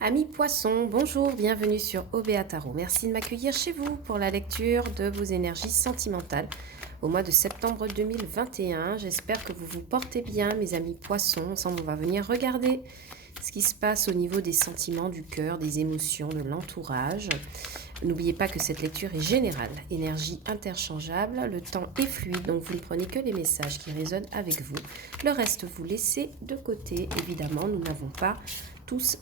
Amis poissons, bonjour, bienvenue sur OBA Tarot. Merci de m'accueillir chez vous pour la lecture de vos énergies sentimentales au mois de septembre 2021. J'espère que vous vous portez bien, mes amis poissons. Ensemble, on va venir regarder ce qui se passe au niveau des sentiments, du cœur, des émotions, de l'entourage. N'oubliez pas que cette lecture est générale, énergie interchangeable, le temps est fluide, donc vous ne prenez que les messages qui résonnent avec vous. Le reste, vous laissez de côté. Évidemment, nous n'avons pas tous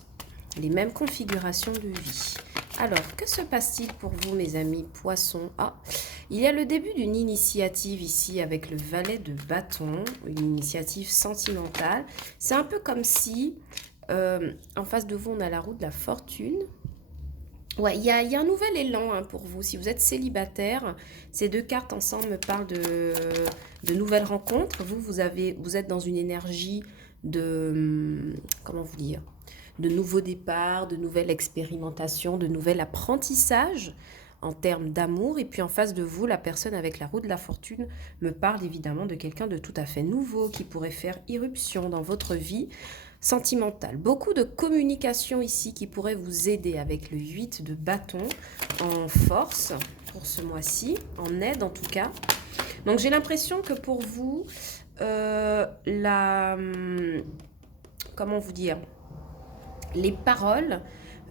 les mêmes configurations de vie. Alors, que se passe-t-il pour vous, mes amis poissons? Il y a le début d'une initiative ici avec le valet de bâton, une initiative sentimentale. C'est un peu comme si, en face de vous, on a la roue de la fortune. Ouais, il y a un nouvel élan pour vous. Si vous êtes célibataire, ces deux cartes ensemble me parlent de nouvelles rencontres. Vous êtes dans une énergie de, comment vous dire, de nouveaux départs, de nouvelles expérimentations, de nouvel apprentissage en termes d'amour. Et puis en face de vous, la personne avec la roue de la fortune me parle évidemment de quelqu'un de tout à fait nouveau qui pourrait faire irruption dans votre vie sentimentale. Beaucoup de communication ici qui pourrait vous aider avec le 8 de bâton en force pour ce mois-ci, en aide en tout cas. Donc j'ai l'impression que pour vous, comment vous dire, les paroles,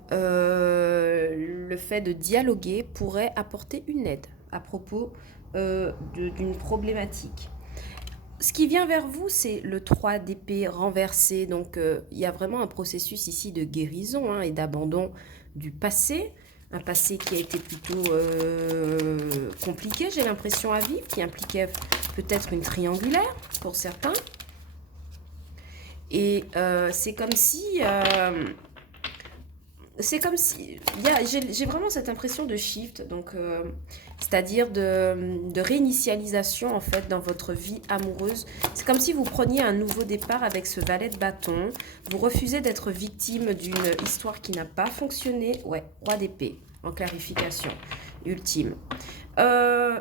le fait de dialoguer pourrait apporter une aide à propos d'une problématique. Ce qui vient vers vous, c'est le 3 d'épée renversé. Donc, il y a vraiment un processus ici de guérison et d'abandon du passé. Un passé qui a été plutôt compliqué, j'ai l'impression, à vivre, qui impliquait peut-être une triangulaire pour certains. Et c'est comme si... j'ai vraiment cette impression de shift, donc c'est-à-dire de réinitialisation en fait dans votre vie amoureuse. C'est comme si vous preniez un nouveau départ avec ce valet de bâton. Vous refusez d'être victime d'une histoire qui n'a pas fonctionné. Ouais, roi d'épée, en clarification ultime.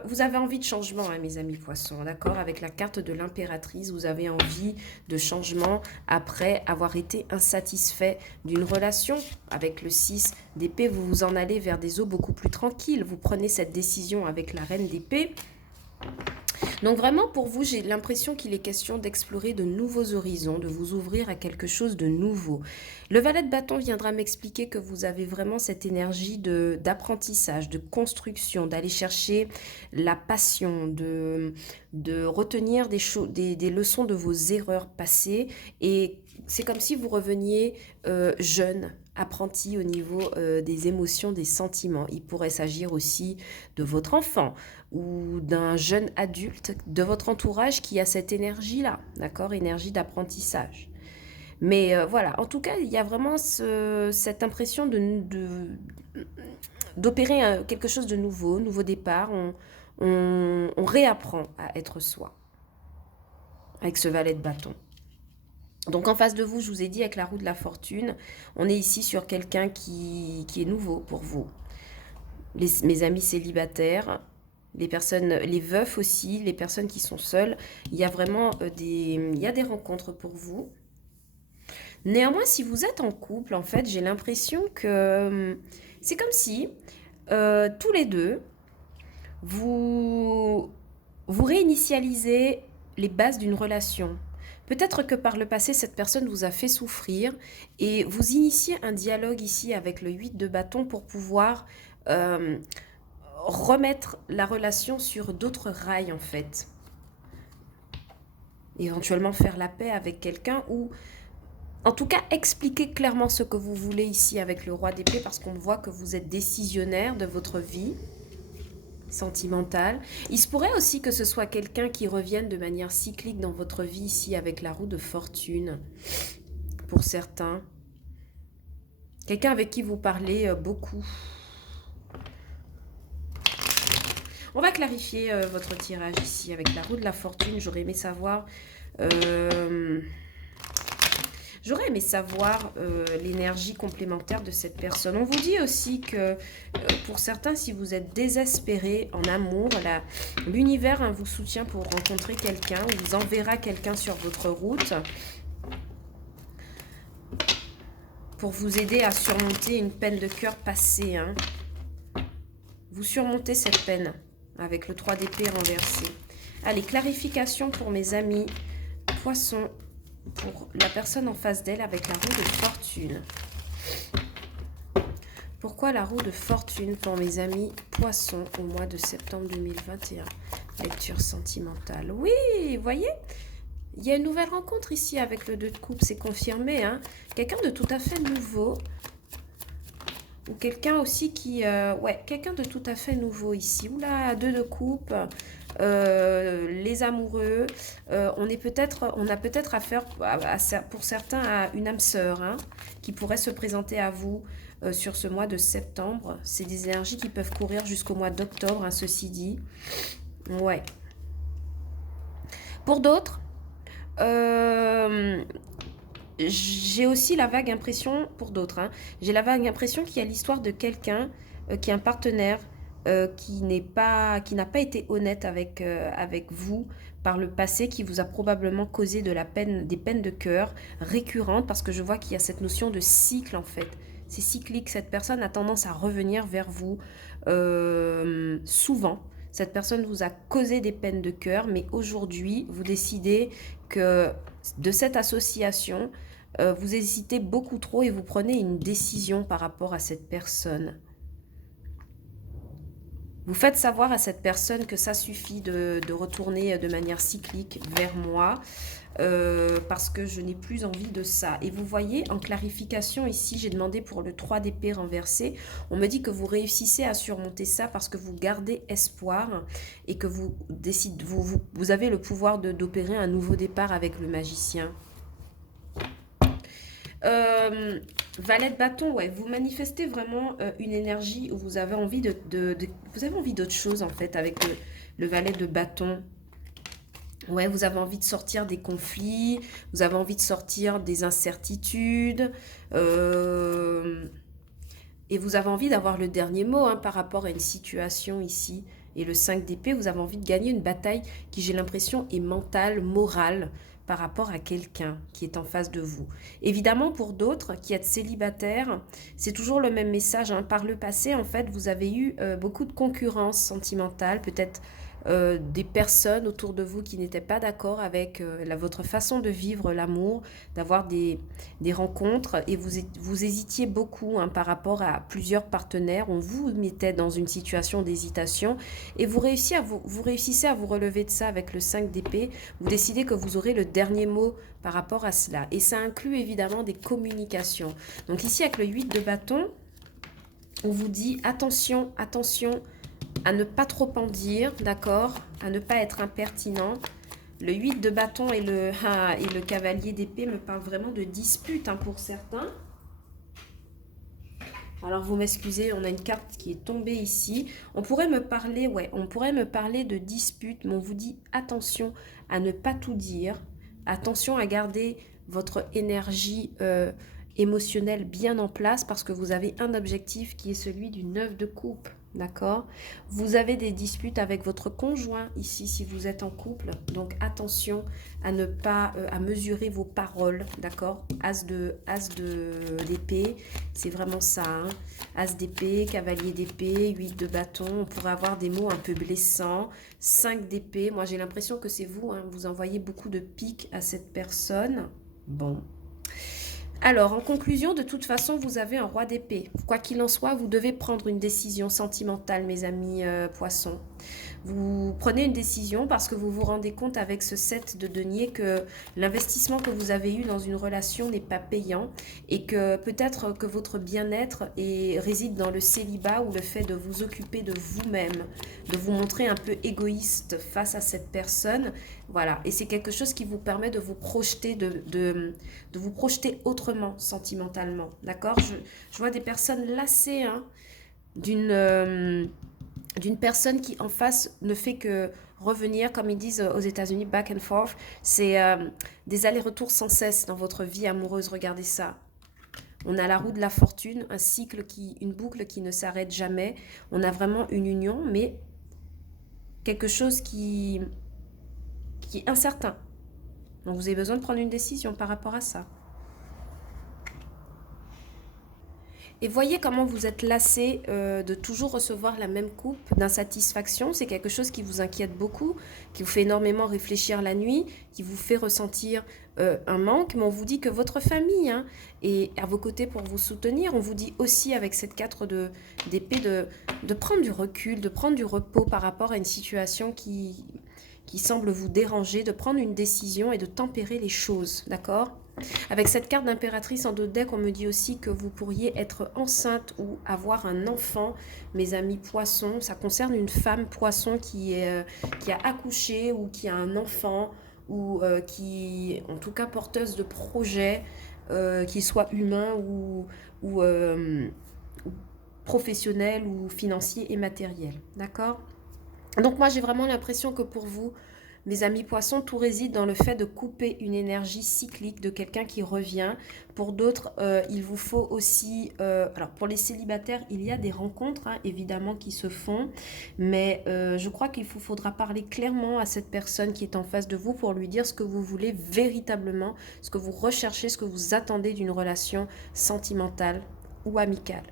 Vous avez envie de changement, mes amis poissons, d'accord? Avec la carte de l'impératrice, vous avez envie de changement après avoir été insatisfait d'une relation. Avec le 6 d'épée, vous vous en allez vers des eaux beaucoup plus tranquilles. Vous prenez cette décision avec la reine d'épée. Donc vraiment, pour vous, j'ai l'impression qu'il est question d'explorer de nouveaux horizons, de vous ouvrir à quelque chose de nouveau. Le valet de bâton viendra m'expliquer que vous avez vraiment cette énergie d'apprentissage, de construction, d'aller chercher la passion, de retenir des leçons de vos erreurs passées. Et c'est comme si vous reveniez jeune, apprenti au niveau des émotions, des sentiments. Il pourrait s'agir aussi de votre enfant ou d'un jeune adulte de votre entourage qui a cette énergie-là, d'accord? Énergie d'apprentissage. Mais voilà, en tout cas, il y a vraiment cette impression d'opérer quelque chose de nouveau départ. On réapprend à être soi avec ce valet de bâton. Donc en face de vous, je vous ai dit avec la roue de la fortune, on est ici sur quelqu'un qui est nouveau pour vous. Mes amis célibataires, les personnes, les veufs aussi, les personnes qui sont seules, il y a vraiment il y a des rencontres pour vous. Néanmoins, si vous êtes en couple, en fait, j'ai l'impression que c'est comme si tous les deux, vous réinitialisez les bases d'une relation. Peut-être que par le passé, cette personne vous a fait souffrir et vous initiez un dialogue ici avec le 8 de bâton pour pouvoir remettre la relation sur d'autres rails en fait. Éventuellement faire la paix avec quelqu'un ou en tout cas expliquer clairement ce que vous voulez ici avec le roi d'épée parce qu'on voit que vous êtes décisionnaire de votre vie sentimentale. Il se pourrait aussi que ce soit quelqu'un qui revienne de manière cyclique dans votre vie ici avec la roue de fortune pour certains. Quelqu'un avec qui vous parlez beaucoup. On va clarifier votre tirage ici avec la roue de la fortune. J'aurais aimé savoir l'énergie complémentaire de cette personne. On vous dit aussi que pour certains, si vous êtes désespéré en amour, l'univers vous soutient pour rencontrer quelqu'un, vous enverra quelqu'un sur votre route. pour vous aider à surmonter une peine de cœur passée. Hein. Vous surmontez cette peine avec le 3 d'épée renversé. Allez, clarification pour mes amis poissons, pour la personne en face d'elle avec la roue de fortune. Pourquoi la roue de fortune pour mes amis poissons au mois de septembre 2021? Lecture sentimentale. Oui, vous voyez, il y a une nouvelle rencontre ici avec le 2 de coupe, c'est confirmé. Hein. Quelqu'un de tout à fait nouveau. Ou quelqu'un aussi qui... ouais, quelqu'un de tout à fait nouveau ici. Oula, 2 de coupe. Les amoureux. On a peut-être affaire, pour certains, à une âme sœur hein, qui pourrait se présenter à vous sur ce mois de septembre. C'est des énergies qui peuvent courir jusqu'au mois d'octobre, hein, ceci dit. Ouais. Pour d'autres, j'ai aussi la vague impression, pour d'autres, hein, j'ai la vague impression qu'il y a l'histoire de quelqu'un qui est un partenaire qui n'a pas été honnête avec vous par le passé, qui vous a probablement causé des peines de cœur récurrentes, parce que je vois qu'il y a cette notion de cycle en fait. C'est cyclique, cette personne a tendance à revenir vers vous souvent. Cette personne vous a causé des peines de cœur, mais aujourd'hui, vous décidez que de cette association, vous hésitez beaucoup trop et vous prenez une décision par rapport à cette personne. Vous faites savoir à cette personne que ça suffit de retourner de manière cyclique vers moi parce que je n'ai plus envie de ça. Et vous voyez, en clarification ici, j'ai demandé pour le 3 d'épée renversé. On me dit que vous réussissez à surmonter ça parce que vous gardez espoir et que vous avez le pouvoir d'opérer un nouveau départ avec le magicien. Valet de bâton, ouais, vous manifestez vraiment une énergie où vous avez envie vous avez envie d'autre chose en fait avec le valet de bâton. Ouais, vous avez envie de sortir des conflits, vous avez envie de sortir des incertitudes, et vous avez envie d'avoir le dernier mot hein, par rapport à une situation ici. Et le 5 d'épée, vous avez envie de gagner une bataille qui, j'ai l'impression, est mentale, morale, par rapport à quelqu'un qui est en face de vous. Évidemment, pour d'autres qui êtes célibataires, c'est toujours le même message. Hein. Par le passé, en fait, vous avez eu beaucoup de concurrence sentimentale, peut-être des personnes autour de vous qui n'étaient pas d'accord avec votre façon de vivre l'amour, d'avoir des rencontres, et vous hésitiez beaucoup hein, par rapport à plusieurs partenaires. On vous mettait dans une situation d'hésitation et vous réussissez à vous relever de ça avec le 5 d'épée. Vous décidez que vous aurez le dernier mot par rapport à cela. Et ça inclut évidemment des communications. Donc ici avec le 8 de bâton, on vous dit attention, attention, à ne pas trop en dire, d'accord, à ne pas être impertinent. Le 8 de bâton et le cavalier d'épée me parlent vraiment de dispute hein, pour certains. Alors vous m'excusez, on a une carte qui est tombée ici. On pourrait me parler de dispute, mais on vous dit attention à ne pas tout dire. Attention à garder votre énergie émotionnelle bien en place parce que vous avez un objectif qui est celui du 9 de coupe. D'accord? Vous avez des disputes avec votre conjoint ici si vous êtes en couple. Donc attention à ne pas à mesurer vos paroles. D'accord? As d'épée, c'est vraiment ça. Hein? As d'épée, cavalier d'épée, 8 de bâton. On pourrait avoir des mots un peu blessants. 5 d'épée. Moi j'ai l'impression que c'est vous. Hein? Vous envoyez beaucoup de piques à cette personne. Bon. Alors, en conclusion, de toute façon, vous avez un roi d'épée. Quoi qu'il en soit, vous devez prendre une décision sentimentale, mes amis poissons. Vous prenez une décision parce que vous vous rendez compte avec ce 7 de denier que l'investissement que vous avez eu dans une relation n'est pas payant et que peut-être que votre bien-être réside dans le célibat ou le fait de vous occuper de vous-même, de vous montrer un peu égoïste face à cette personne. Voilà, et c'est quelque chose qui vous permet de vous projeter, de vous projeter autrement sentimentalement, d'accord? Je vois des personnes lassées hein, d'une personne qui en face ne fait que revenir, comme ils disent aux États-Unis, back and forth. C'est des allers-retours sans cesse dans votre vie amoureuse. Regardez ça. On a la roue de la fortune, un cycle, une boucle qui ne s'arrête jamais. On a vraiment une union, mais quelque chose qui est incertain. Donc vous avez besoin de prendre une décision par rapport à ça. Et voyez comment vous êtes lassé de toujours recevoir la même coupe d'insatisfaction. C'est quelque chose qui vous inquiète beaucoup, qui vous fait énormément réfléchir la nuit, qui vous fait ressentir un manque. Mais on vous dit que votre famille est à vos côtés pour vous soutenir. On vous dit aussi avec cette 4 d'épée de prendre du recul, de prendre du repos par rapport à une situation qui semble vous déranger, de prendre une décision et de tempérer les choses, d'accord? Avec cette carte d'impératrice en dos de deck, on me dit aussi que vous pourriez être enceinte ou avoir un enfant, mes amis poissons. Ça concerne une femme poisson qui a accouché ou qui a un enfant ou qui, en tout cas, porteuse de projets, qu'il soit humain ou, ou professionnel ou financier et matériel. D'accord? Donc moi, j'ai vraiment l'impression que pour vous, mes amis poissons, tout réside dans le fait de couper une énergie cyclique de quelqu'un qui revient. Pour d'autres, il vous faut aussi... alors, pour les célibataires, il y a des rencontres, évidemment, qui se font. Mais je crois qu'il vous faudra parler clairement à cette personne qui est en face de vous pour lui dire ce que vous voulez véritablement, ce que vous recherchez, ce que vous attendez d'une relation sentimentale ou amicale.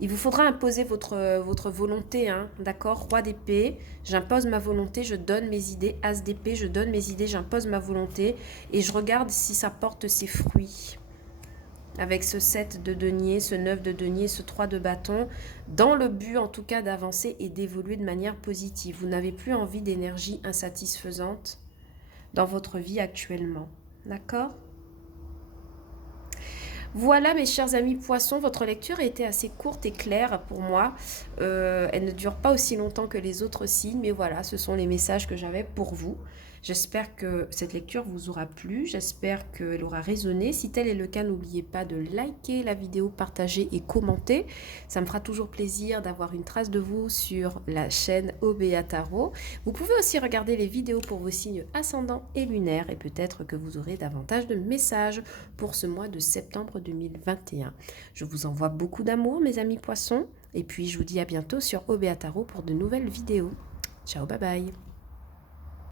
Il vous faudra imposer votre volonté, d'accord? Roi d'épée, j'impose ma volonté, je donne mes idées. As d'épée, je donne mes idées, j'impose ma volonté. Et je regarde si ça porte ses fruits. Avec ce 7 de denier, ce 9 de denier, ce 3 de bâton, dans le but en tout cas d'avancer et d'évoluer de manière positive. Vous n'avez plus envie d'énergie insatisfaisante dans votre vie actuellement, d'accord? Voilà mes chers amis poissons, votre lecture a été assez courte et claire pour moi. Elle ne dure pas aussi longtemps que les autres signes, mais voilà, ce sont les messages que j'avais pour vous. J'espère que cette lecture vous aura plu, j'espère qu'elle aura résonné. Si tel est le cas, n'oubliez pas de liker la vidéo, partager et commenter. Ça me fera toujours plaisir d'avoir une trace de vous sur la chaîne OBA Tarot. Vous pouvez aussi regarder les vidéos pour vos signes ascendants et lunaires et peut-être que vous aurez davantage de messages pour ce mois de septembre 2021. Je vous envoie beaucoup d'amour mes amis poissons et puis je vous dis à bientôt sur OBA Tarot pour de nouvelles vidéos. Ciao, bye bye.